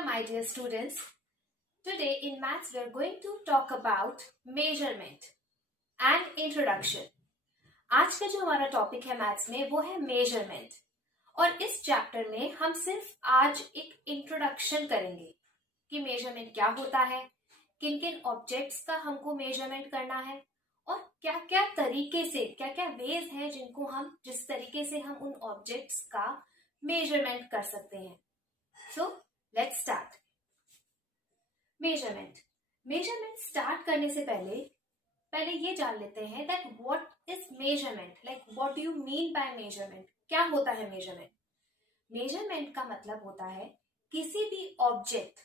Namaskar, my dear students. Today in maths we are going to talk about measurement and introduction. आज का जो हमारा topic है maths में वो है मेजरमेंट और इस चैप्टर में हम सिर्फ आज एक इंट्रोडक्शन करेंगे कि मेजरमेंट क्या होता है, किन किन ऑब्जेक्ट्स का हमको मेजरमेंट करना है और क्या क्या तरीके से, क्या क्या वेज हैं जिस तरीके से हम उन ऑब्जेक्ट्स का मेजरमेंट कर सकते हैं. So let's start. Measurement start करने से पहले ये जान लेते हैं that what is measurement, like what do you mean by measurement. क्या होता है मेजरमेंट का मतलब होता है किसी भी ऑब्जेक्ट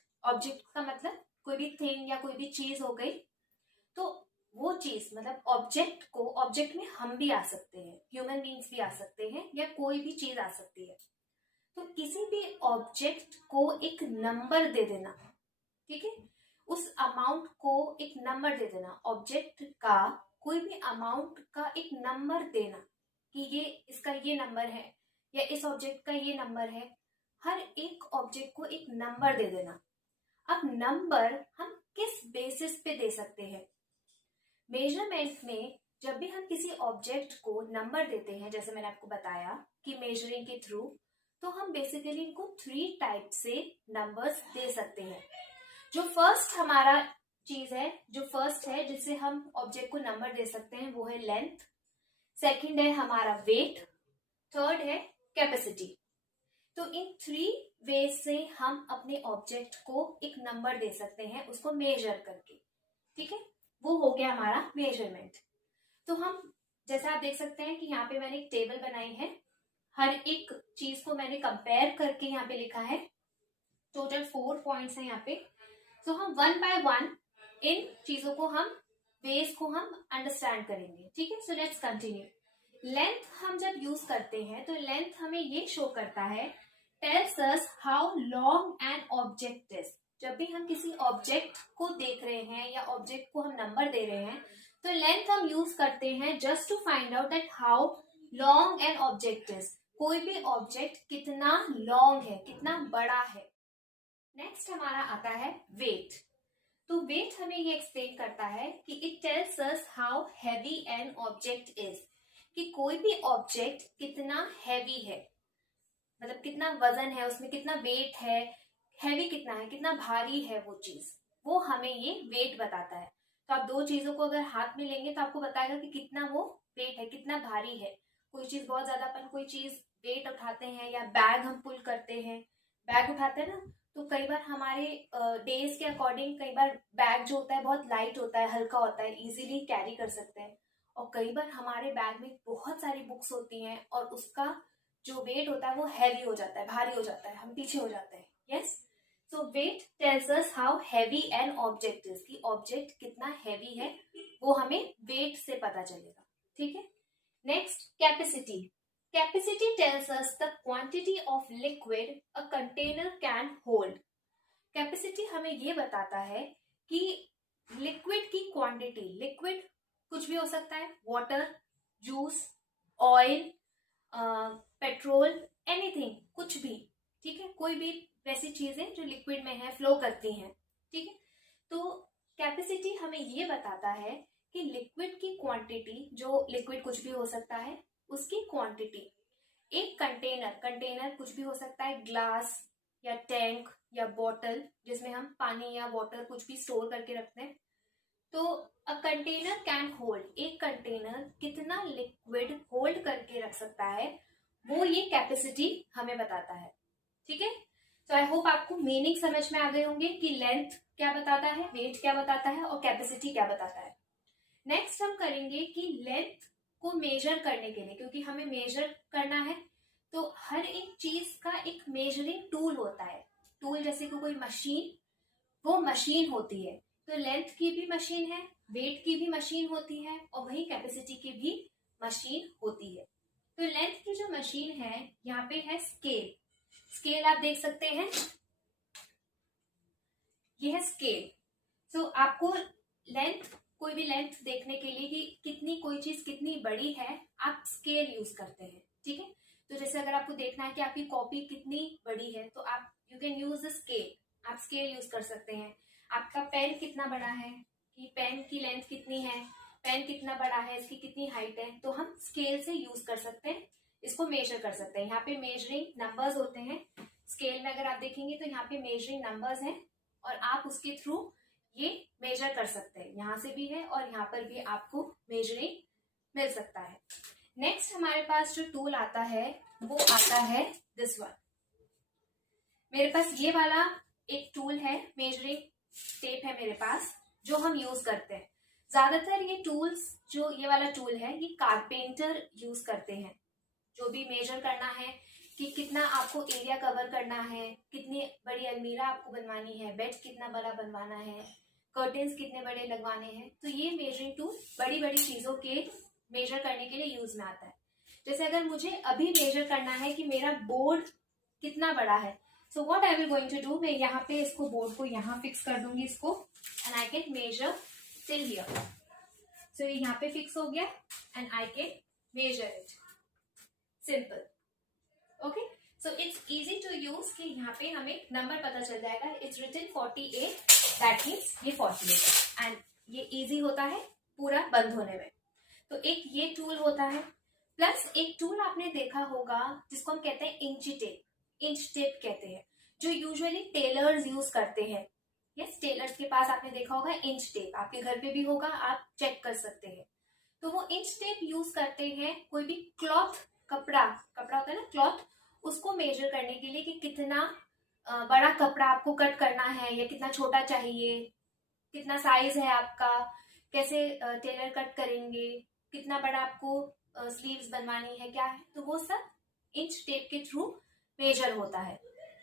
का मतलब कोई भी थिंग या कोई भी चीज हो गई, तो वो चीज मतलब ऑब्जेक्ट में हम भी आ सकते हैं, ह्यूमन बीइंग्स भी आ सकते हैं या कोई भी चीज आ सकती है. तो किसी भी ऑब्जेक्ट को एक नंबर दे देना, ठीक है, उस अमाउंट को एक नंबर दे देना, ऑब्जेक्ट का कोई भी अमाउंट का एक नंबर देना कि ये इसका ये नंबर है या इस ऑब्जेक्ट का ये नंबर है. हर एक ऑब्जेक्ट को एक नंबर दे देना. अब नंबर हम किस बेसिस पे दे सकते हैं? मेजरमेंट में जब भी हम किसी ऑब्जेक्ट को नंबर देते हैं, जैसे मैंने आपको बताया कि मेजरिंग के थ्रू, तो हम बेसिकली इनको 3 टाइप से नंबर्स दे सकते हैं. जो फर्स्ट है जिससे हम ऑब्जेक्ट को नंबर दे सकते हैं वो है लेंथ, सेकंड है हमारा वेट, थर्ड है कैपेसिटी. तो इन 3 वे से हम अपने ऑब्जेक्ट को एक नंबर दे सकते हैं उसको मेजर करके, ठीक है. वो हो गया हमारा मेजरमेंट. तो हम जैसा आप देख सकते हैं कि यहाँ पे मैंने एक टेबल बनाई है, हर एक चीज को मैंने कंपेयर करके यहाँ पे लिखा है. टोटल 4 पॉइंट्स हैं यहाँ पे. तो हम 1 बाय 1 इन चीजों को वेज को हम अंडरस्टैंड करेंगे, ठीक है. So let's continue. लेंथ हम जब यूज करते हैं तो लेंथ हमें ये शो करता है, tales us how long an object is. जब भी हम किसी ऑब्जेक्ट को देख रहे हैं या ऑब्जेक्ट को हम नंबर दे रहे हैं तो लेंथ हम यूज करते हैं just to find out that how long an object is. कोई भी ऑब्जेक्ट कितना लॉन्ग है, कितना बड़ा है. नेक्स्ट हमारा आता है वेट. तो वेट हमें ये एक्सप्लेन करता है कि it tells us how heavy an object is, कि कोई भी ऑब्जेक्ट कितना हैवी है, मतलब कितना वजन है उसमें, कितना वेट है, हैवी कितना है, कितना भारी है वो चीज, वो हमें ये वेट बताता है. तो आप 2 चीजों को अगर हाथ में लेंगे तो आपको बताएगा कि कितना वो वेट है, कितना भारी है. कोई चीज बहुत ज्यादा, अपन कोई चीज वेट उठाते हैं या बैग हम पुल करते हैं, बैग उठाते हैं ना, तो कई बार हमारे डेज के अकॉर्डिंग कई बार बैग जो होता है बहुत लाइट होता है, हल्का होता है, इजीली कैरी कर सकते हैं. और कई बार हमारे बैग में बहुत सारी बुक्स होती हैं और उसका जो वेट होता है वो हैवी हो जाता है, भारी हो जाता है, हम पीछे हो जाते हैं. Yes. So weight tells us how heavy an object is, कि ऑब्जेक्ट कितना हैवी है वो हमें वेट से पता चलेगा, ठीक है. Next capacity. Capacity tells us the quantity of liquid a container can hold. Capacity हमें ये बताता है कि लिक्विड की क्वांटिटी, लिक्विड कुछ भी हो सकता है, water, juice, oil, petrol, anything, कुछ भी, ठीक है. कोई भी वैसी चीजें जो लिक्विड में है, फ्लो करती हैं, ठीक है. तो कैपेसिटी हमें ये बताता है कि लिक्विड की क्वांटिटी, जो लिक्विड कुछ भी हो सकता है, उसकी क्वांटिटी एक कंटेनर कुछ भी हो सकता है, ग्लास या टैंक या बॉटल जिसमें हम पानी या वाटर कुछ भी स्टोर करके रखते हैं. तो अ कंटेनर कैन होल्ड, एक कंटेनर कितना लिक्विड होल्ड करके रख सकता है, वो ये कैपेसिटी हमें बताता है, ठीक है. तो आई होप आपको मीनिंग समझ में आ गए होंगे कि लेंथ क्या बताता है, वेट क्या बताता है और कैपेसिटी क्या बताता है. नेक्स्ट हम करेंगे कि लेंथ को मेजर करने के लिए, क्योंकि हमें मेजर करना है, तो हर एक चीज का एक मेजरिंग टूल होता है. टूल जैसे कि कोई मशीन, वो मशीन होती है. तो लेंथ की भी मशीन है, वेट की भी मशीन होती है और वही कैपेसिटी की भी मशीन होती है. तो लेंथ की जो मशीन है, यहाँ पे है स्केल. स्केल आप देख सकते हैं, ये है स्केल. सो आपको कोई भी लेंथ देखने के लिए कि कितनी कोई चीज कितनी बड़ी है, आप स्केल यूज करते हैं, ठीक है. तो जैसे अगर आपको देखना है कि आपकी कॉपी कितनी बड़ी है तो आप you can use the scale. आप स्केल यूज कर सकते हैं। आपका पेन कितना बड़ा है, कि पेन की लेंथ कितनी है, पेन कितना बड़ा है, इसकी कितनी हाइट है, तो हम स्केल से यूज कर सकते हैं, इसको मेजर कर सकते हैं। यहाँ पे मेजरिंग नंबर्स होते हैं, स्केल में अगर आप देखेंगे तो यहाँ पे मेजरिंग नंबर्स हैं और आप उसके थ्रू ये मेजर कर सकते हैं। यहाँ से भी है और यहाँ पर भी आपको मेजरिंग मिल सकता है। नेक्स्ट हमारे पास जो टूल आता है वो आता है दिस वन। मेरे पास ये वाला एक टूल है, मेजरिंग टेप है मेरे पास, जो हम यूज करते हैं। ज्यादातर ये टूल्स, जो ये वाला टूल है, ये कारपेंटर यूज करते हैं। जो भी मेजर करना है कि कितना आपको एरिया कवर करना है, कितनी बड़ी अलमीरा आपको बनवानी है, बेड कितना बड़ा बनवाना है, कर्टेन्स कितने बड़े लगवाने हैं, तो ये मेजरिंग टूल बड़ी बड़ी चीजों के मेजर करने के लिए यूज में आता है। जैसे अगर मुझे अभी मेजर करना है कि मेरा बोर्ड कितना बड़ा है, so what I will going to do, मैं यहाँ पे इसको बोर्ड को यहाँ फिक्स कर दूंगी इसको, and I can measure till here. So ये यहाँ पे फिक्स हो गया and I can measure it, simple. Okay, so it's easy to use कि यहाँ पे हमें नंबर पता चल जाएगा। इट्स रिटन 48, दैट मीन्स ये 48 है, एंड ये इजी होता है पूरा बंद होने में। तो एक ये टूल होता है, प्लस एक टूल आपने देखा होगा जिसको हम कहते हैं इंची टेप, इंच टेप कहते हैं, जो यूजुअली टेलर्स यूज करते हैं। यस, टेलर्स के पास आपने देखा होगा इंच टेप, आपके घर पे भी होगा, आप चेक कर सकते हैं। तो वो इंच टेप यूज करते हैं कोई भी क्लॉथ, कपड़ा होता है ना क्लॉथ, उसको मेजर करने के लिए कि कितना बड़ा कपड़ा आपको कट करना है या कितना छोटा चाहिए, कितना साइज है आपका, कैसे टेलर कट करेंगे, कितना बड़ा आपको स्लीव्स बनवानी है, क्या है, तो वो सब इंच टेप के थ्रू मेजर होता है।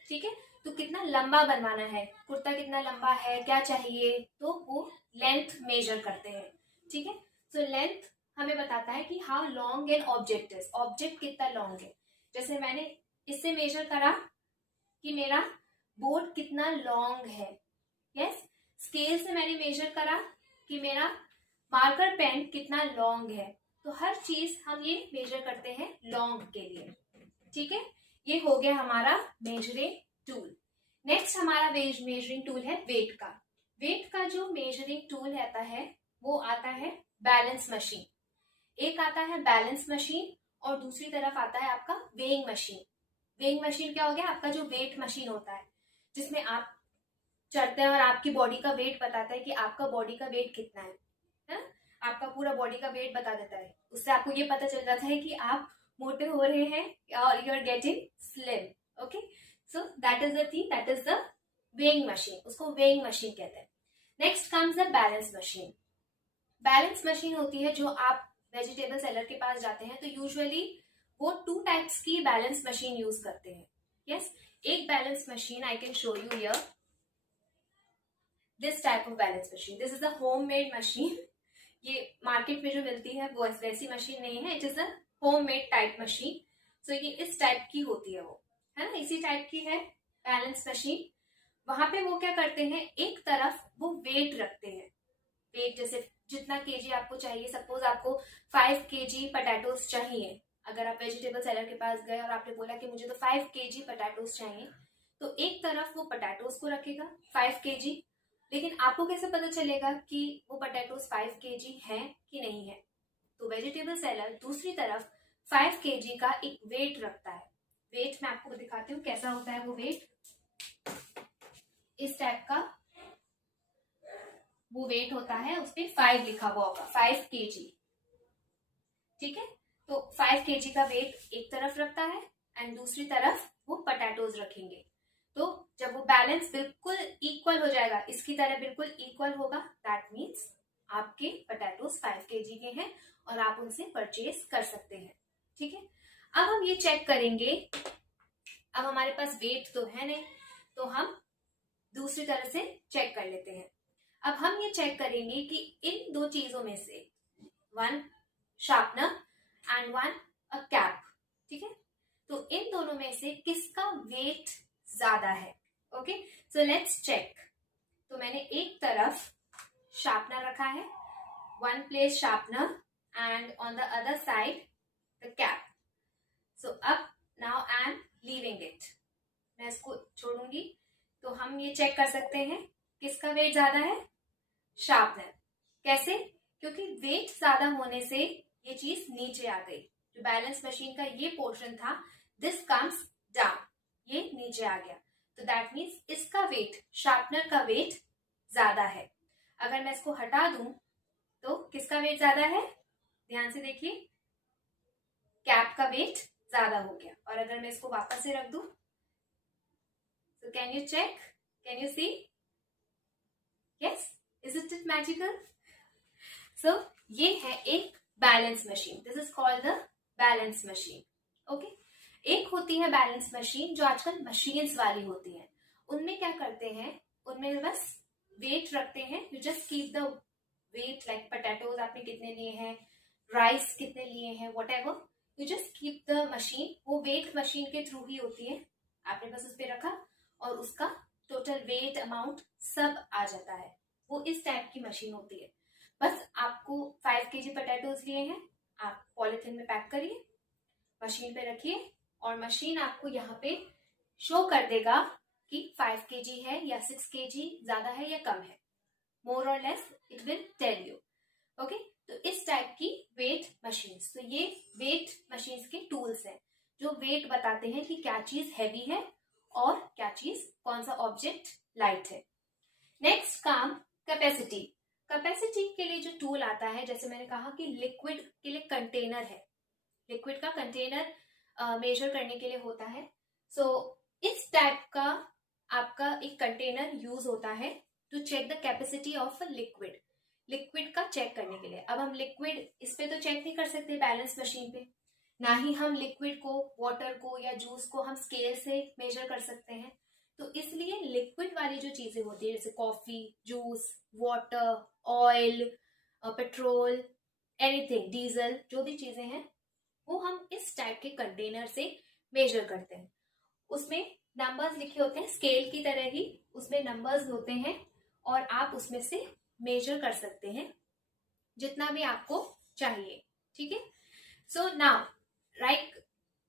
ठीक है, तो कितना लंबा बनवाना है, कुर्ता कितना लंबा है, क्या चाहिए, तो वो लेंथ मेजर करते हैं। ठीक है, सो लेंथ हमें बताता है कि how long an object is, object कितना लॉन्ग है। जैसे मैंने इससे मेजर करा कि मेरा बोर्ड कितना लॉन्ग है। यस, स्केल से मैंने मेजर करा कि मेरा मार्कर पेन कितना लॉन्ग है। तो हर चीज हम ये मेजर करते हैं लॉन्ग के लिए। ठीक है, ये हो गया हमारा मेजरिंग टूल। नेक्स्ट हमारा मेजरिंग टूल है वेट का। वेट का जो मेजरिंग टूल आता है वो आता है बैलेंस मशीन। एक आता है बैलेंस मशीन और दूसरी तरफ आता है आपका वेइंग मशीन। वेइंग मशीन क्या हो गया, आपका जो वेट मशीन होता है, जिसमें आप चढ़ते हैं और आपकी बॉडी का वेट बताता है कि आपका बॉडी का वेट कितना है ना? आपका पूरा बॉडी का वेट बता देता है। उससे आपको ये पता चल जाता है कि आप मोटे हो रहे हैं और you are getting slim. Okay, so that is the thing, that is the weighing machine, उसको वेइंग मशीन कहते हैं। Next comes the balance machine. Balance machine होती है, जो आप वेजिटेबल सेलर के पास जाते हैं तो यूजुअली वो 2 टाइप्स की बैलेंस मशीन यूज करते हैं। यस, एक balance machine I can show you here, this type of balance machine, this is a homemade machine. ये मार्केट में जो मिलती है वो वैसी मशीन नहीं है, it is a homemade type machine. So ये इस टाइप की होती है, वो है ना, इसी टाइप की है बैलेंस मशीन। वहां पे वो क्या करते हैं, एक तरफ वो वेट रखते हैं, वेट जैसे जितना केजी आपको चाहिए। सपोज आपको 5 केजी पटैटोस चाहिए, अगर आप वेजिटेबल सेलर के पास गए और आपने बोला कि मुझे तो 5 केजी पटैटोस चाहिए, तो एक तरफ वो पटैटोस को रखेगा 5 केजी, लेकिन आपको कैसे पता चलेगा कि वो पटैटोस 5 केजी है कि नहीं है। तो वेजिटेबल सेलर दूसरी तरफ 5 केजी का एक वेट रखता है। वेट मैं आपको दिखाती हूँ कैसा होता है वो वेट, इस टाइप का वो वेट होता है, उस पे 5 लिखा हुआ होगा, 5 केजी। ठीक है, तो 5 केजी का वेट एक तरफ रखता है एंड दूसरी तरफ वो पटैटोज रखेंगे। तो जब वो बैलेंस बिल्कुल इक्वल हो जाएगा, इसकी तरह बिल्कुल इक्वल होगा, दैट मीन्स आपके पटैटोज 5 केजी के हैं और आप उनसे परचेज कर सकते हैं। ठीक है, अब हम ये चेक करेंगे, अब हमारे पास वेट तो है नहीं, तो हम दूसरी तरह से चेक कर लेते हैं। अब हम ये चेक करेंगे कि इन 2 चीजों में से 1 शार्पनर एंड 1 अ कैप। ठीक है, तो इन दोनों में से किसका वेट ज्यादा है। Okay, so let's check. तो मैंने एक तरफ शार्पनर रखा है, 1 place sharpener and on the other side the cap. So अब now I am leaving it, मैं इसको छोड़ूंगी। तो हम ये चेक कर सकते हैं किसका वेट ज्यादा है, शार्पनर। कैसे? क्योंकि वेट ज्यादा होने से ये चीज नीचे आ गई, जो बैलेंस मशीन का ये पोर्शन था दिस कम्स डाउन, ये नीचे आ गया, तो दैट मीन्स इसका वेट, शार्पनर का वेट ज्यादा है। अगर मैं इसको हटा दूं तो किसका वेट ज्यादा है, ध्यान से देखिए, कैप का वेट ज्यादा हो गया। और अगर मैं इसको वापस से रख दूं तो can you check, can you see, yes, isn't it magical? So ये है एक balance machine, this is called the balance machine. Okay, एक होती है बैलेंस मशीन जो आजकल मशीन्स वाली होती है, उनमें क्या करते हैं, उनमें बस वेट रखते हैं, you just keep the weight, like potatoes आपने कितने लिए हैं, राइस कितने लिए हैं, whatever, you just keep the machine, वो वेट मशीन के थ्रू ही होती है, आपने बस उस पर रखा और उसका टोटल वेट अमाउंट सब आ जाता है, वो इस टाइप की मशीन होती है। बस आपको 5 kg पोटैटोज लिए हैं, आप पॉलिथीन में पैक करिए, मशीन पे रखिए और मशीन आपको यहाँ पे शो कर देगा कि 5 kg है या 6 kg ज्यादा है या कम है, मोर और less it will tell you. Okay, तो इस टाइप की वेट मशीन्स, तो ये वेट मशीन्स के टूल्स हैं जो वेट बताते हैं कि क्या चीज हैवी है और क्या चीज, कौन सा ऑब्जेक्ट लाइट है। नेक्स्ट काम कैपेसिटी। कैपेसिटी के लिए जो टूल आता है, जैसे मैंने कहा कि लिक्विड के लिए कंटेनर है, लिक्विड का कंटेनर मेजर करने के लिए होता है। सो इस टाइप का आपका एक कंटेनर यूज होता है to check the capacity of a liquid, liquid का चेक करने के लिए। अब हम लिक्विड इस पे तो चेक नहीं कर सकते बैलेंस मशीन पे, ना ही हम लिक्विड को, वाटर को या जूस को हम स्केल से मेजर कर सकते हैं, तो इसलिए लिक्विड वाली जो चीजें होती है, जैसे coffee, juice, water, oil, petrol, anything, diesel, जो भी चीजें हैं वो हम इस टाइप के कंटेनर से मेजर करते हैं। उसमें नंबर्स लिखे होते हैं, स्केल की तरह ही उसमें नंबर्स होते हैं और आप उसमें से मेजर कर सकते हैं जितना भी आपको चाहिए। ठीक है, सो नाउ राइट,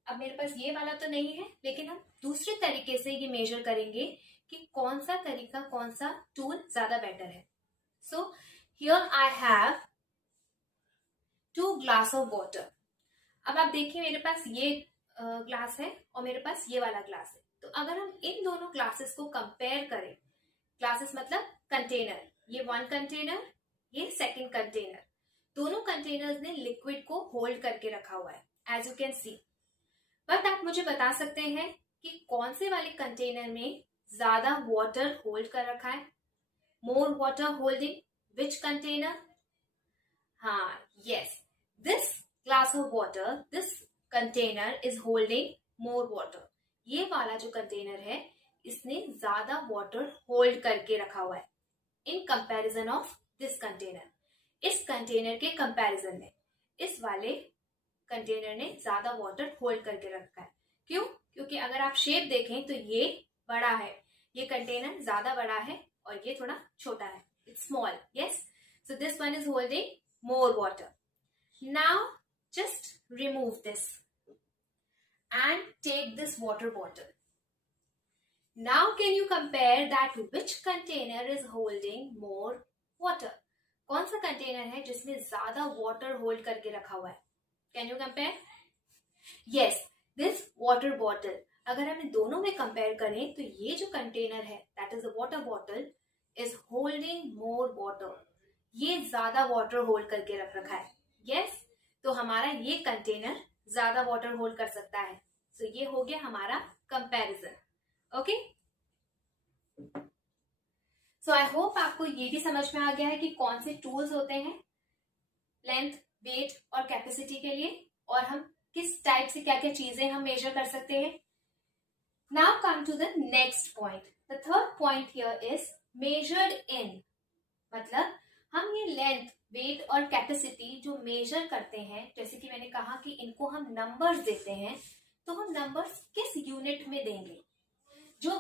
अब मेरे पास ये वाला तो नहीं है, लेकिन हम दूसरे तरीके से ये मेजर करेंगे कि कौन सा तरीका, कौन सा टूल ज्यादा बेटर है। So here I have 2 glass of water. अब आप देखिए मेरे पास ये ग्लास है और मेरे पास ये वाला ग्लास है, तो अगर हम इन दोनों ग्लासेस को कंपेयर करें, ग्लासेस मतलब कंटेनर, ये 1 कंटेनर, ये 2nd कंटेनर, दोनों कंटेनर्स ने लिक्विड को होल्ड करके रखा हुआ है as you can see. But आप मुझे बता सकते हैं कि कौन से वाले कंटेनर में ज्यादा वाटर होल्ड कर रखा है, मोर वाटर होल्डिंग विच कंटेनर? हाँ, yes, this glass of water, this container is holding more water. ये वाला जो कंटेनर है इसने ज्यादा वाटर होल्ड करके रखा हुआ है in comparison of this container. इस कंटेनर के कंपैरिजन में इस वाले कंटेनर ने ज्यादा वाटर होल्ड करके रखा है। क्यों? क्योंकि अगर आप शेप देखें तो ये बड़ा है, ये कंटेनर ज्यादा बड़ा है और ये थोड़ा छोटा है, it's small, yes, so this one is holding more water. Now just remove this and take this water bottle. Now can you compare that which container is holding more water? कौन सा कंटेनर है जिसमें ज्यादा water hold करके रखा हुआ है? Can you compare? Yes, this water bottle. अगर हम इन दोनों में कंपेयर करें तो ये जो कंटेनर है that is a water bottle is holding more water. ये ज्यादा वाटर होल्ड करके रख रखा है, yes? तो हमारा ये कंटेनर ज्यादा वाटर होल्ड कर सकता है। सो ये हो गया हमारा comparison. Okay, so I hope आपको ये भी समझ में आ गया है कि कौन से टूल्स होते हैं लेंथ, वेट और कैपेसिटी के लिए, और हम किस टाइप से क्या क्या चीजें हम मेजर कर सकते हैं। Now come to the next point. The third point here is measured in, मतलब हम ये लेंथ, वेट और कैपेसिटी जो मेजर करते हैं, जैसे कि मैंने कहा कि इनको हम नंबर्स देते हैं, तो हम नंबर्स किस यूनिट में देंगे? जो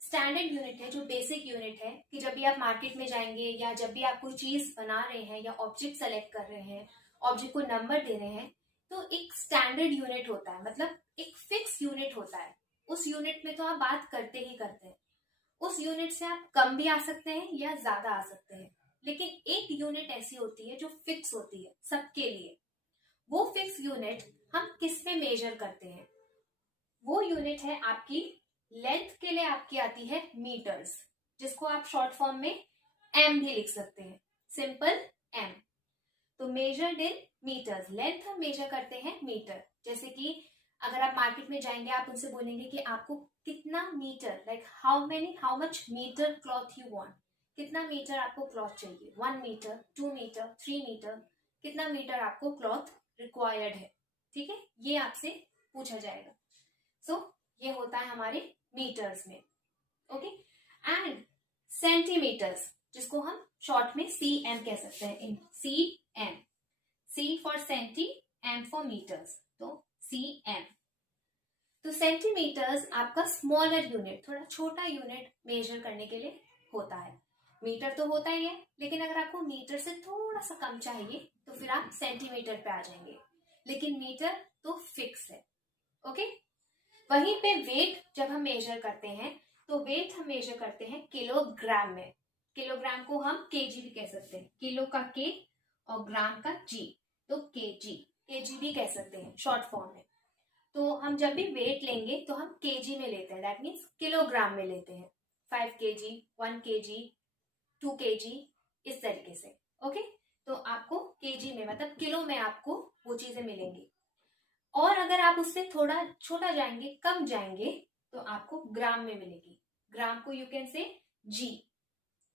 स्टैंडर्ड यूनिट है, जो बेसिक यूनिट है, कि जब भी आप मार्केट में जाएंगे या जब भी आप कोई चीज बना रहे हैं या ऑब्जेक्ट सेलेक्ट कर रहे हैं, ऑब्जेक्ट को नंबर दे रहे हैं, तो एक स्टैंडर्ड यूनिट होता है, मतलब एक फिक्स यूनिट होता है, उस यूनिट में तो आप बात करते ही करते हैं। उस यूनिट से आप कम भी आ सकते हैं या ज्यादा आ सकते हैं, लेकिन एक यूनिट ऐसी होती है जो फिक्स होती है सबके लिए। वो फिक्स यूनिट हम किस में मेजर करते हैं? वो यूनिट है आपकी लेंथ के लिए आपकी आती है मीटर्स, जिसको आप शॉर्ट फॉर्म में एम भी लिख सकते हैं, सिंपल एम। तो मेजर्ड इन मीटर्स, लेंथ हम मेजर करते हैं मीटर। जैसे कि अगर आप मार्केट में जाएंगे, आप उनसे बोलेंगे कि आपको कितना metre, like how much metre cloth you want, कितना मीटर आपको क्लॉथ चाहिए, 1 मीटर, 2 मीटर, 3 मीटर, कितना मीटर आपको क्लॉथ रिक्वायर्ड है, ठीक है, ये आपसे पूछा जाएगा। सो ये होता है हमारे मीटर्स में, ओके। एंड सेंटीमीटर्स, जिसको हम शॉर्ट में CM कह सकते हैं, in CM, C for centi, M for metres, तो CM। तो सेंटीमीटर्स आपका स्मॉलर यूनिट, थोड़ा छोटा यूनिट मेजर करने के लिए होता है। मीटर तो होता ही है, लेकिन अगर आपको मीटर से थोड़ा सा कम चाहिए तो फिर आप सेंटीमीटर पे आ जाएंगे, लेकिन मीटर तो फिक्स है, ओके। वहीं पे वेट जब हम मेजर करते हैं, तो वेट हम मेजर करते हैं किलोग्राम में। किलोग्राम को हम केजी भी कह सकते हैं, किलो का के और ग्राम का जी, तो केजी भी कह सकते हैं शॉर्ट फॉर्म में। तो हम जब भी वेट लेंगे तो हम केजी में लेते हैं, दैट मीन्स किलोग्राम में लेते हैं, 5 kg, 1 kg, 2 kg, इस तरीके से, ओके। तो आपको केजी में, मतलब किलो में आपको वो चीजें मिलेंगी। और अगर आप उससे थोड़ा छोटा जाएंगे, कम जाएंगे, तो आपको ग्राम में मिलेगी। ग्राम को you can say ji,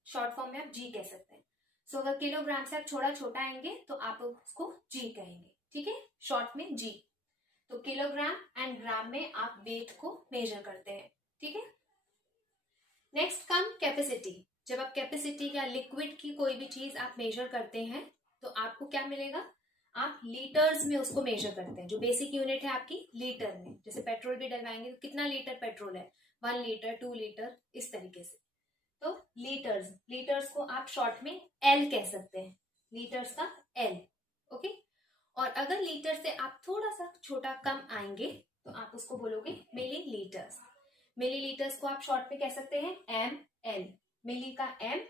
short form में आप जी कह सकते हैं। सो अगर किलोग्राम से आप थोड़ा छोटा आएंगे तो आप उसको जी कहेंगे, ठीक है, शॉर्ट में जी। तो किलोग्राम एंड ग्राम में आप वेट को मेजर करते हैं, ठीक है। Next come capacity. जब आप कैपेसिटी या लिक्विड की कोई भी चीज आप मेजर करते हैं तो आपको क्या मिलेगा? आप लीटर्स में उसको मेजर करते हैं। जो बेसिक यूनिट है आपकी लीटर में, जैसे पेट्रोल भी डलवाएंगे तो कितना लीटर पेट्रोल है, 1 लीटर, 2 लीटर, इस तरीके से। तो लीटर्स, लीटर्स को आप शॉर्ट में एल कह सकते हैं, लीटर्स का एल, ओके। और अगर लीटर से आप थोड़ा सा छोटा कम आएंगे तो आप उसको बोलोगे मिली लीटर्स। मिली लीटर्स को आप शॉर्ट में कह सकते हैं एम एल, मिली का एम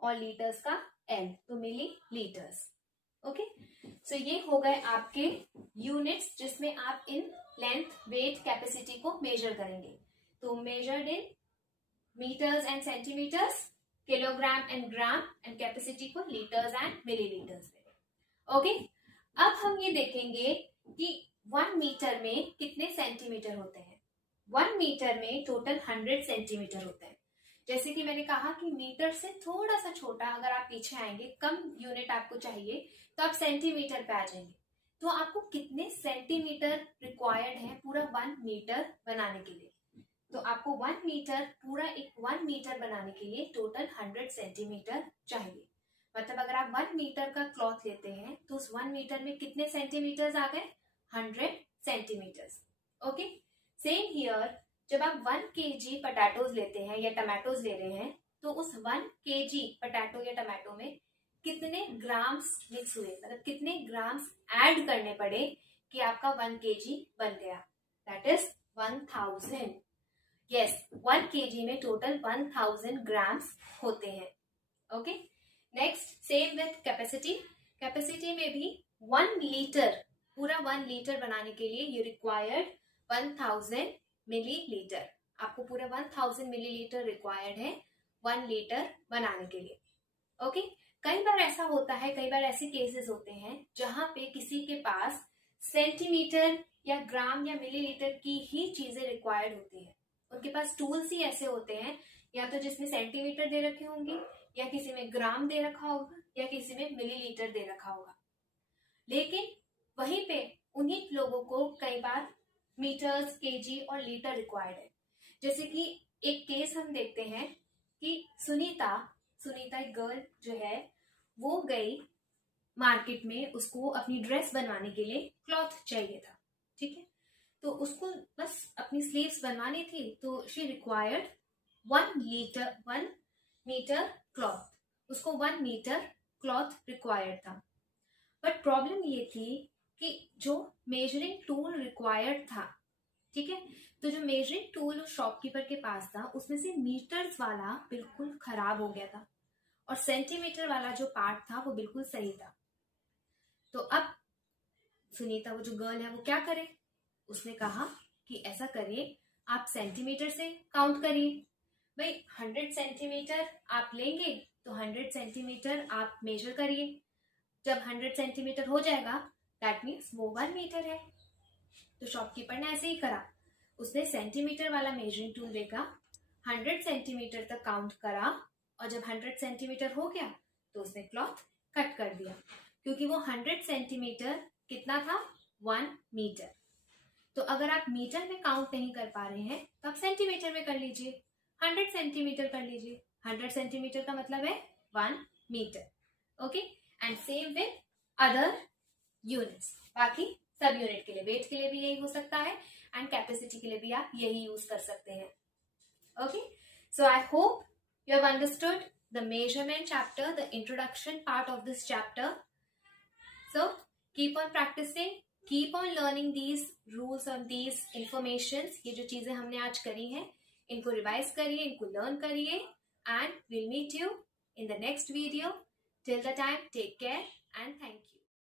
और लीटर्स का एल, तो मिली लीटर्स, ओके। सो ये हो गए आपके यूनिट्स जिसमें आप इन लेंथ, वेट, कैपेसिटी को मेजर करेंगे। तो measured in metres and centimetres, kilogram and gram, and capacity को लीटर्स एंड मिलीलीटर्स में, ओके। अब हम ये देखेंगे कि 1 मीटर में कितने सेंटीमीटर होते हैं। 1 मीटर में टोटल 100 सेंटीमीटर होते हैं। जैसे कि मैंने कहा कि मीटर से थोड़ा सा छोटा अगर आप पीछे आएंगे, कम यूनिट आपको चाहिए, तो आप सेंटीमीटर पे आ जाएंगे। तो आपको कितने सेंटीमीटर रिक्वायर्ड है पूरा 1 मीटर बनाने के लिए? तो आपको 1 मीटर, पूरा एक 1 मीटर बनाने के लिए टोटल 100 सेंटीमीटर चाहिए। मतलब अगर आप 1 मीटर का क्लॉथ लेते हैं तो उस 1 मीटर में कितने सेंटीमीटर्स आ गए? 100 सेंटीमीटर्स, ओके। सेम हियर, जब आप 1 kg पटाटोज लेते हैं या टमाटोज ले रहे हैं, तो उस 1 kg पटाटो या टमाटो में कितने ग्राम्स मिक्स हुए, मतलब कितने ग्राम्स ऐड करने पड़े कि आपका 1 kg बन गया? That is 1000। यस, 1 kg में टोटल 1000 ग्राम्स होते हैं, okay. Next, same with capacity. Capacity में भी 1 लीटर, पूरा 1 लीटर बनाने के लिए यू रिक्वायर्ड 1000 मिलीलीटर। आपको पूरा 1000 मिलीलीटर रिक्वायर्ड है 1 लीटर बनाने के लिए, ओके। कई बार ऐसा होता है, कई बार ऐसे केसेस होते हैं जहां पे किसी के पास सेंटीमीटर या ग्राम या मिलीलीटर की ही चीजें रिक्वायर्ड होती है। उनके पास टूल्स ही ऐसे होते हैं, या तो जिसमें सेंटीमीटर दे रखे होंगे, या किसी में ग्राम दे रखा होगा, या किसी में मिलीलीटर दे रखा होगा। लेकिन वहीं पे उन्हीं लोगों को कई बार मीटर्स, केजी और लीटर रिक्वायर्ड है। जैसे कि एक केस हम देखते हैं कि सुनीता एक गर्ल जो है, वो गई मार्केट में, उसको अपनी ड्रेस बनवाने के लिए क्लॉथ चाहिए था, ठीक है। तो उसको बस अपनी स्लीव्स बनवानी थी, तो शी रिक्वायर्ड 1 मीटर क्लॉथ। उसको 1 मीटर क्लॉथ रिक्वायर्ड था। बट प्रॉब्लम ये थी कि जो मेजरिंग टूल रिक्वायर्ड था ठीक है। तो जो मेजरिंग टूल उस शॉपकीपर के पास था उसमें से मीटर्स वाला बिल्कुल खराब हो गया था और सेंटीमीटर वाला जो पार्ट था वो बिल्कुल सही था। तो अब सुनीता, वो जो गर्ल है, वो क्या करे? उसने कहा कि ऐसा करिए, आप सेंटीमीटर से काउंट करिए। भाई 100 सेंटीमीटर आप लेंगे तो 100 सेंटीमीटर आप मेजर करिए। जब 100 सेंटीमीटर हो जाएगा दैट मीन्स वो 1 मीटर है। तो शॉपकीपर ने ऐसे ही करा, उसने सेंटीमीटर वाला मेजरिंग टूल लेकर 100 सेंटीमीटर तक काउंट करा और जब 100 सेंटीमीटर हो गया तो उसने क्लॉथ कट कर दिया, क्योंकि वो 100 सेंटीमीटर कितना था? 1 मीटर। तो अगर आप मीटर में काउंट नहीं कर पा रहे हैं तो आप सेंटीमीटर में कर लीजिए, 100 सेंटीमीटर कर लीजिए। 100 सेंटीमीटर का मतलब है 1 metre. Okay, and same with other units. बाकी सब यूनिट के लिए, वेट के लिए भी यही हो सकता है एंड कैपेसिटी के लिए भी आप यही यूज कर सकते हैं। Okay, so I hope you have understood the measurement chapter, the introduction part of this chapter. So keep on practicing, keep on learning these rules and these informations. ये जो चीजें हमने आज करी हैं इनको रिवाइज करिए, इनको लर्न करिए and we'll meet you in the next video. Till the time, take care and thank you.